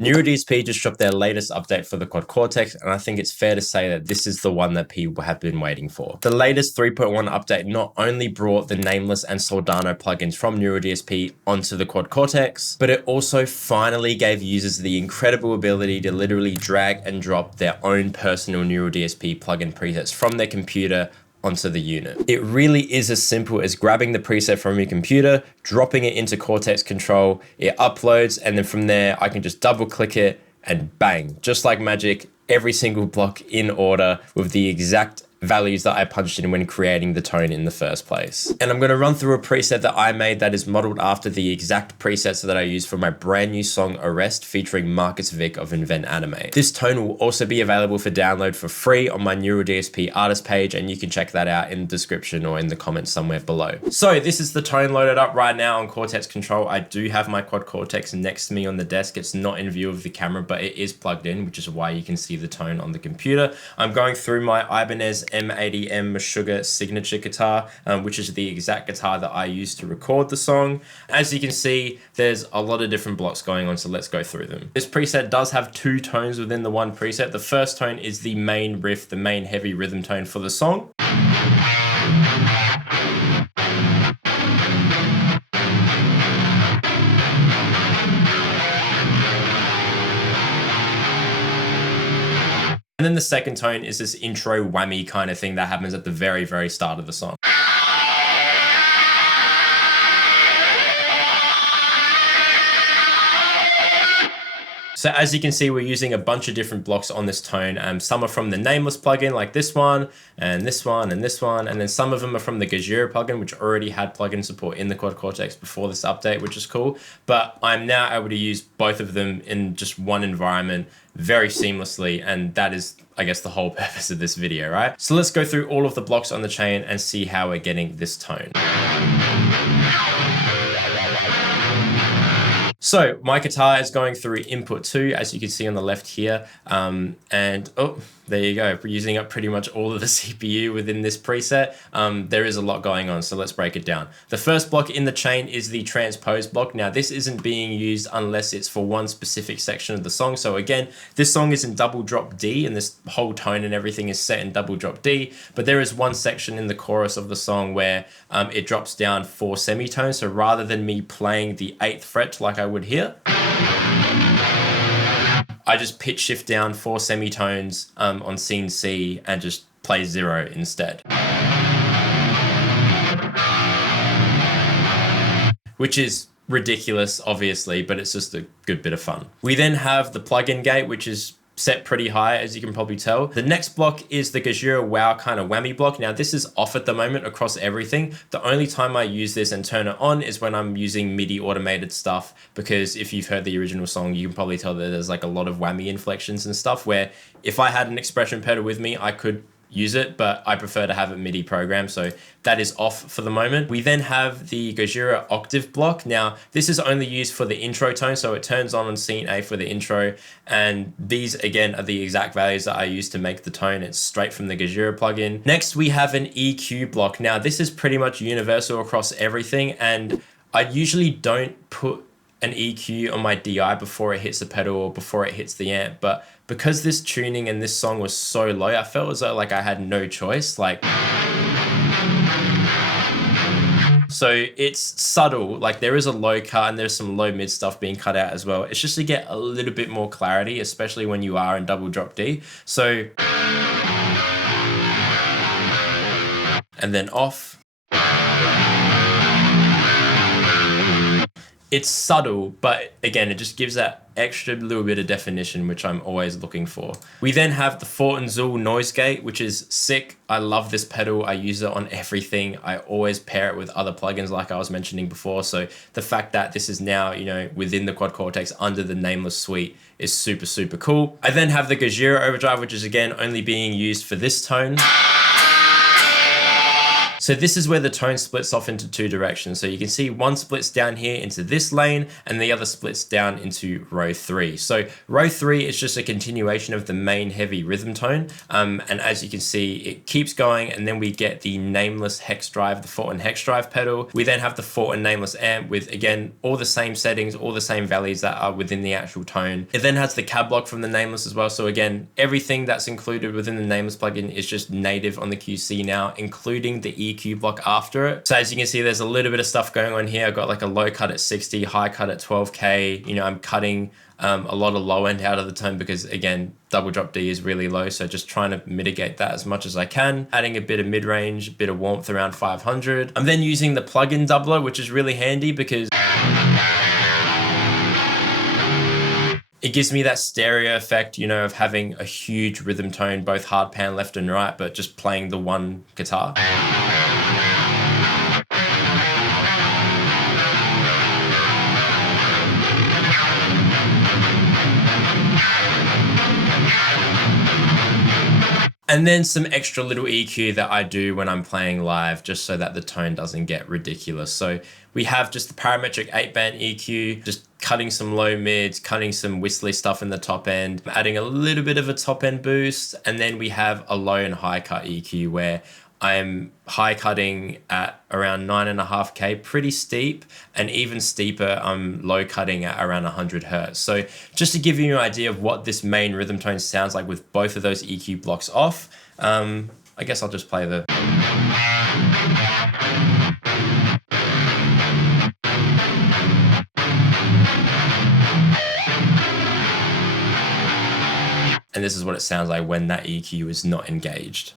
NeuroDSP just dropped their latest update for the Quad Cortex, and I think it's fair to say that this is the one that people have been waiting for. The latest 3.1 update not only brought the Nameless and Soldano plugins from NeuroDSP onto the Quad Cortex, but it also finally gave users the incredible ability to literally drag and drop their own personal NeuroDSP plugin presets from their computer onto the unit. It really is as simple as grabbing the preset from your computer, dropping it into Cortex Control, it uploads, and then from there I can just double click it and bang, just like magic, every single block in order with the exact values that I punched in when creating the tone in the first place. And I'm going to run through a preset that I made that is modeled after the exact presets that I use for my brand new song Arrest featuring Marcus Vick of Invent Anime. This tone will also be available for download for free on my NeuroDSP artist page, and you can check that out in the description or in the comments somewhere below. So this is the tone loaded up right now on Cortex Control. I do have my Quad Cortex next to me on the desk. It's not in view of the camera, but it is plugged in, which is why you can see the tone on the computer. I'm going through my Ibanez M80M Meshuggah signature guitar, which is the exact guitar that I used to record the song. As you can see, there's a lot of different blocks going on, so let's go through them. This preset does have two tones within the one preset. The first tone is the main riff, the main heavy rhythm tone for the song. And then the second tone is this intro whammy kind of thing that happens at the very, very start of the song. So as you can see, we're using a bunch of different blocks on this tone. Some are from the Nameless plugin, like this one, and this one, and this one. And then some of them are from the Gajira plugin, which already had plugin support in the Quad Cortex before this update, which is cool. But I'm now able to use both of them in just one environment very seamlessly. And that is, I guess, the whole purpose of this video, right? So let's go through all of the blocks on the chain and see how we're getting this tone. So my guitar is going through input 2, as you can see on the left here. And oh, there you go. We're using up pretty much all of the CPU within this preset. There is a lot going on, so let's break it down. The first block in the chain is the transpose block. Now this isn't being used unless it's for one specific section of the song. So again, this song is in double drop D, and this whole tone and everything is set in double drop D, but there is one section in the chorus of the song where it drops down 4 semitones. So rather than me playing the 8th fret like I would here, I just pitch shift down 4 semitones on scene C and just play 0 instead. Which is ridiculous, obviously, but it's just a good bit of fun. We then have the plugin gate, which is set pretty high, as you can probably tell. The next block is the Gajira Wow kind of whammy block. Now this is off at the moment across everything. The only time I use this and turn it on is when I'm using MIDI automated stuff, because if you've heard the original song, you can probably tell that there's like a lot of whammy inflections and stuff where if I had an expression pedal with me, I could use it, but I prefer to have it MIDI programmed, so that is off for the moment. We then have the Gajira octave block. Now this is only used for the intro tone, so it turns on scene A for the intro, and these again are the exact values that I use to make the tone. It's straight from the Gajira plugin. Next we have an EQ block. Now this is pretty much universal across everything, and I usually don't put an EQ on my DI before it hits the pedal or before it hits the amp, but because this tuning and this song was so low, I felt as though like I had no choice. So it's subtle, like there is a low cut and there's some low mid stuff being cut out as well. It's just to get a little bit more clarity, especially when you are in double drop D. So, and then off. It's subtle, but again, it just gives that extra little bit of definition, which I'm always looking for. We then have the Fort and Zool noise gate, which is sick. I love this pedal. I use it on everything. I always pair it with other plugins like I was mentioning before. So the fact that this is now, you know, within the Quad Cortex under the Nameless suite is super, super cool. I then have the Gajira overdrive, which is again only being used for this tone. So this is where the tone splits off into two directions. So you can see one splits down here into this lane and the other splits down into row 3. So row 3 is just a continuation of the main heavy rhythm tone. And as you can see, it keeps going, and then we get the nameless hex drive, the Fortin hex drive pedal. We then have the Fortin nameless amp with, again, all the same settings, all the same values that are within the actual tone. It then has the cab block from the nameless as well. So again, everything that's included within the nameless plugin is just native on the QC now, including the EQ block after it. So as you can see, there's a little bit of stuff going on here. I've got like a low cut at 60, high cut at 12K. You know, I'm cutting a lot of low end out of the tone because, again, double drop D is really low. So just trying to mitigate that as much as I can. Adding a bit of mid range, a bit of warmth around 500. I'm then using the plugin doubler, which is really handy because it gives me that stereo effect, you know, of having a huge rhythm tone, both hard pan left and right, but just playing the one guitar. And then some extra little EQ that I do when I'm playing live, just so that the tone doesn't get ridiculous. So we have just the parametric 8-band EQ, just cutting some low mids, cutting some whistly stuff in the top end, adding a little bit of a top end boost. And then we have a low and high cut EQ where I'm high cutting at around 9.5K, pretty steep, and even steeper, I'm low cutting at around 100 Hertz. So just to give you an idea of what this main rhythm tone sounds like with both of those EQ blocks off, I guess I'll just play the... And this is what it sounds like when that EQ is not engaged.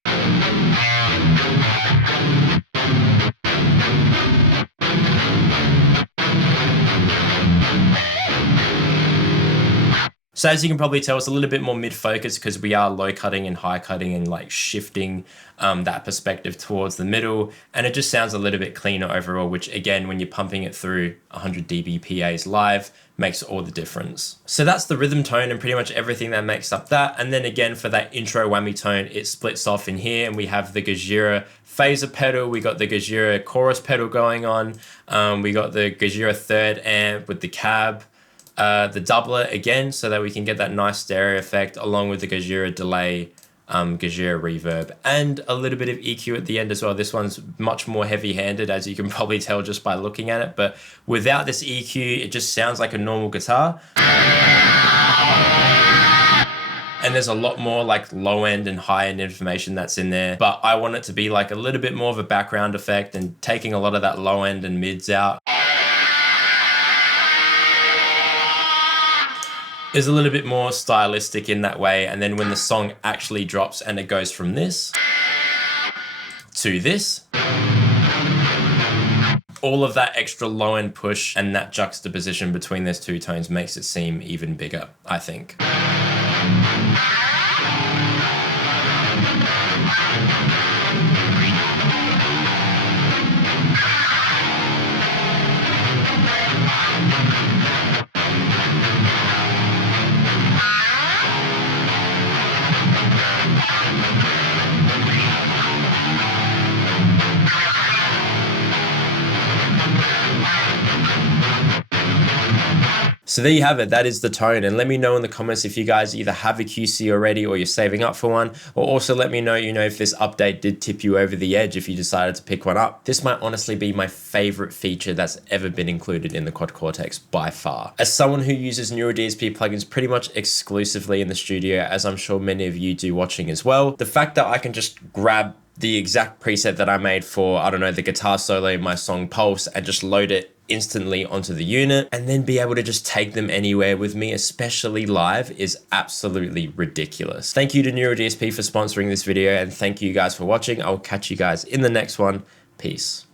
So as you can probably tell, it's a little bit more mid-focus because we are low cutting and high cutting and like shifting that perspective towards the middle. And it just sounds a little bit cleaner overall, which again, when you're pumping it through 100 dB PAs live, makes all the difference. So that's the rhythm tone and pretty much everything that makes up that. And then again, for that intro whammy tone, it splits off in here and we have the Gajira phaser pedal. We got the Gajira chorus pedal going on. We got the Gajira third amp with the cab. The doubler again, so that we can get that nice stereo effect along with the Gajira delay, Gajira reverb, and a little bit of EQ at the end as well. This one's much more heavy-handed, as you can probably tell just by looking at it, but without this EQ, it just sounds like a normal guitar. And there's a lot more like low end and high end information that's in there, but I want it to be like a little bit more of a background effect and taking a lot of that low end and mids out. Is a little bit more stylistic in that way. And then when the song actually drops and it goes from this to this, all of that extra low end push and that juxtaposition between those two tones makes it seem even bigger, I think. So there you have it, that is the tone. And let me know in the comments if you guys either have a QC already or you're saving up for one, or also let me know, if this update did tip you over the edge if you decided to pick one up. This might honestly be my favorite feature that's ever been included in the Quad Cortex by far. As someone who uses Neural DSP plugins pretty much exclusively in the studio, as I'm sure many of you do watching as well, the fact that I can just grab the exact preset that I made for, I don't know, the guitar solo in my song Pulse and just load it instantly onto the unit and then be able to just take them anywhere with me, especially live, is absolutely ridiculous. Thank you to Neural DSP for sponsoring this video, and thank you guys for watching. I'll catch you guys in the next one. Peace.